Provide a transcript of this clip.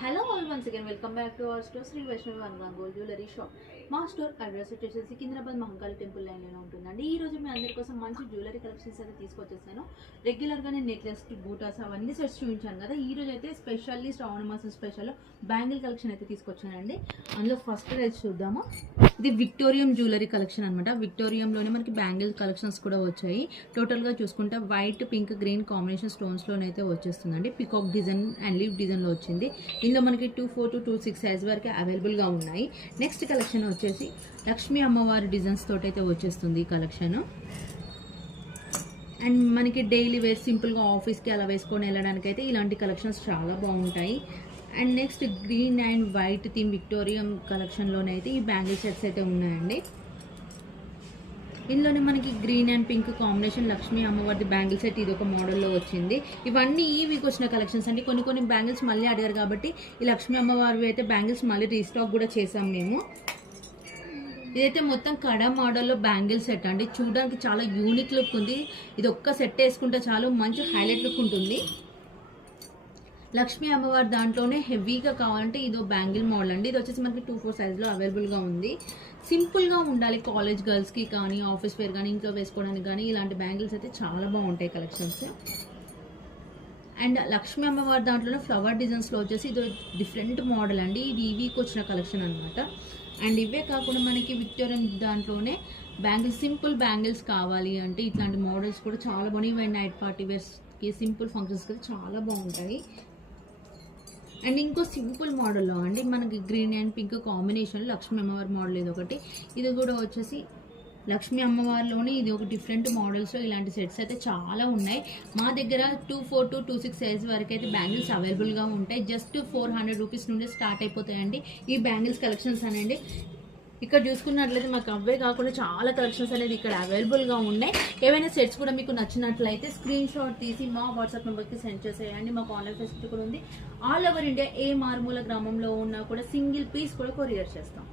Hello all once again welcome back to our store Shri Vaishnavi one gold jewellery shop. మా store address వచ్చేసి Secunderabad Mahankali temple లైన్లో ఉంటుందండి. ఈ రోజు మీ అందరి కోసం మంచి జ్యువెలరీ కలెక్షన్స్ అయితే తీసుకొచ్చేసాను. రెగ్యులర్గా నేను నెక్లెస్ బూటాస్ అవన్నీ సెట్స్ చూపించాను కదా. ఈ రోజు అయితే స్పెషల్లీ శ్రావణ మాసం స్పెషల్ బ్యాంగిల్ కలెక్షన్ అయితే తీసుకొచ్చానండి. అందులో ఫస్ట్ రైజ్ చూద్దాము. ఇది విక్టోరియం జ్యువెలరీ కలెక్షన్ అనమాట. విక్టోరియంలోనే మనకి బ్యాంగిల్ కలెక్షన్స్ కూడా వచ్చాయి. టోటల్గా చూసుకుంటే వైట్, పింక్, గ్రీన్ కాంబినేషన్ స్టోన్స్లోనైతే వచ్చేస్తుందండి. పికాక్ డిజైన్ అండ్ లీవ్ డిజైన్లో వచ్చింది. ఇందులో మనకి 24 to 26 సైజ్ వరకు అవైలబుల్గా ఉన్నాయి. నెక్స్ట్ కలెక్షన్ వచ్చేసి లక్ష్మీ అమ్మవారి డిజైన్స్ తోటి అయితే వచ్చేస్తుంది ఈ కలెక్షన్. అండ్ మనకి డైలీ వేర్ సింపుల్గా ఆఫీస్కి అలా వేసుకొని వెళ్ళడానికి అయితే ఇలాంటి కలెక్షన్స్ చాలా బాగుంటాయి. And next green and white theme విక్టోరియం కలెక్షన్లోనైతే ఈ బ్యాంగిల్ సెట్స్ అయితే ఉన్నాయండి. ఇందులోనే మనకి green and pink combination Lakshmi అమ్మవారి బ్యాంగిల్ సెట్ ఇది ఒక మోడల్లో వచ్చింది. ఇవన్నీ ఈ వీక్ వచ్చిన కలెక్షన్స్ అండి. కొన్ని బ్యాంగిల్స్ మళ్ళీ అడిగారు కాబట్టి ఈ లక్ష్మీ అమ్మవారి అయితే బ్యాంగిల్స్ మళ్ళీ రీస్టాక్ కూడా చేసాం మేము. ఇదైతే మొత్తం కడ మోడల్లో బ్యాంగిల్ సెట్ అండి. చూడడానికి చాలా యూనిక్ లుక్ ఉంది. ఇది ఒక్క సెట్ వేసుకుంటే చాలు మంచి హైలైట్ లుక్ ఉంటుంది. లక్ష్మీ అమ్మవారి దాంట్లోనే హెవీగా కావాలంటే ఇదో బ్యాంగిల్ మోడల్ అండి. ఇది వచ్చేసి మనకి 24 సైజ్లో అవైలబుల్గా ఉంది. సింపుల్గా ఉండాలి కాలేజ్ గర్ల్స్కి కానీ, ఆఫీస్ వేర్ కానీ, ఇంట్లో వేసుకోవడానికి కానీ ఇలాంటి బ్యాంగిల్స్ అయితే చాలా బాగుంటాయి కలెక్షన్స్. అండ్ లక్ష్మీ అమ్మవారి దాంట్లోనే ఫ్లవర్ డిజైన్స్లో వచ్చేసి ఇది డిఫరెంట్ మోడల్ అండి. ఇది ఈ వీక్ వచ్చిన కలెక్షన్ అనమాట. అండ్ ఇవే కాకుండా మనకి విక్టోరియన్ దాంట్లోనే బ్యాంగిల్స్, సింపుల్ బ్యాంగిల్స్ కావాలి అంటే ఇట్లాంటి మోడల్స్ కూడా చాలా బాగున్నాయి. ఇవన్నీ నైట్ పార్టీ వేర్స్కి, సింపుల్ ఫంక్షన్స్కి చాలా బాగుంటాయి. అండ్ ఇంకో సింపుల్ మోడల్లో అండి మనకి green and pink combination Lakshmi అమ్మవారి మోడల్ ఇది ఒకటి. ఇది కూడా వచ్చేసి లక్ష్మీ అమ్మవారిలోనే ఇది ఒక డిఫరెంట్ మోడల్స్లో ఇలాంటి సెట్స్ అయితే చాలా ఉన్నాయి. మా దగ్గర 24 to 26 సైజ్ వరకు అయితే బ్యాంగిల్స్ అవైలబుల్గా ఉంటాయి. జస్ట్ 400 రూపీస్ నుండి స్టార్ట్ అయిపోతాయండి ఈ బ్యాంగిల్స్ కలెక్షన్స్ అనేది. ఇక్కడ చూసుకున్నట్లయితే మాకు అవే కాకుండా చాలా కలెక్షన్స్ అనేది ఇక్కడ అవైలబుల్గా ఉన్నాయి. ఏవైనా సెట్స్ కూడా మీకు నచ్చినట్లయితే స్క్రీన్ షాట్ తీసి మా వాట్సాప్ నెంబర్కి సెండ్ చేసేయండి. మాకు ఆన్లైన్ ఫెసిలిటీ కూడా ఉంది. ఆల్ ఓవర్ ఇండియా ఏ మారుమూల గ్రామంలో ఉన్నా కూడా సింగిల్ పీస్ కూడా కొరియర్ చేస్తాం.